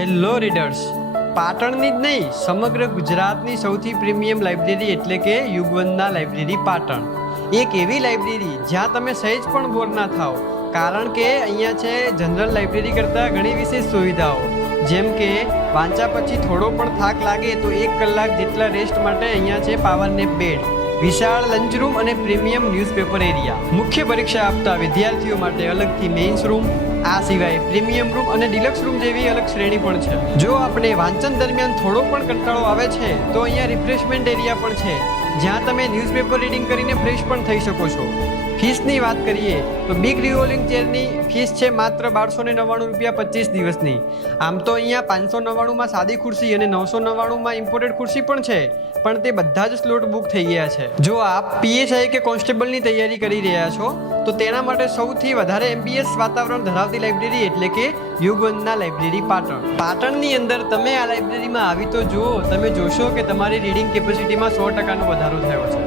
Hello readers, પાટણની જ નહીં સમગ્ર ગુજરાતની સૌથી પ્રીમિયમ લાઇબ્રેરી એટલે કે યુગવંદના લાઇબ્રેરી પાટણ. એક એવી લાઇબ્રેરી જ્યાં તમે સહેજ પણ બોર ના થાઓ, કારણ કે અહીંયા છે જનરલ લાઇબ્રેરી કરતાં ઘણી વિશેષ સુવિધાઓ, જેમ કે વાંચા પછી થોડો પણ થાક લાગે તો 1 કલાક જેટલા રેસ્ટ માટે અહીંયા છે પાવર નેપ બેડ, વિશાળ લંચ રૂમ અને પ્રીમિયમ ન્યૂઝપેપર એરિયા, મુખ્ય પરીક્ષા આપતા વિદ્યાર્થીઓ માટે અલગથી મેઇન્સ રૂમ, આ સિવાય પ્રીમિયમ રૂમ અને ડિલક્સ રૂમ જેવી અલગ શ્રેણી પણ છે. જો આપણે વાંચન દરમિયાન થોડો પણ કંટાળો આવે છે તો અહીંયા રિફ્રેશમેન્ટ એરિયા પણ છે, જ્યાં તમે ન્યૂઝપેપર રીડિંગ કરીને ફ્રેશ પણ થઈ શકો છો. ફીસની વાત કરીએ તો બિગ રિવોલ્વિંગ ચેરની ફીસ છે માત્ર 1299 રૂપિયા 25 દિવસની. આમ તો અહીંયા 599માં સાદી ખુરશી અને 999માં ઇમ્પોર્ટેડ ખુરશી પણ છે, પણ તે બધા જ સ્લોટ બુક થઈ ગયા છે. જો આપ પીએસઆઈ કે કોન્સ્ટેબલની તૈયારી કરી રહ્યા છો તો તેના માટે સૌથી વધારે એમ્બિયન્સ વાતાવરણ ધરાવતી લાઇબ્રેરી એટલે કે યુગવંદના લાઇબ્રેરી પાટણ. પાટણની અંદર તમે આ લાઇબ્રેરીમાં આવી તો જુઓ, તમે જોશો કે તમારી રીડિંગ કેપેસિટીમાં 100%નો વધારો થયો છે.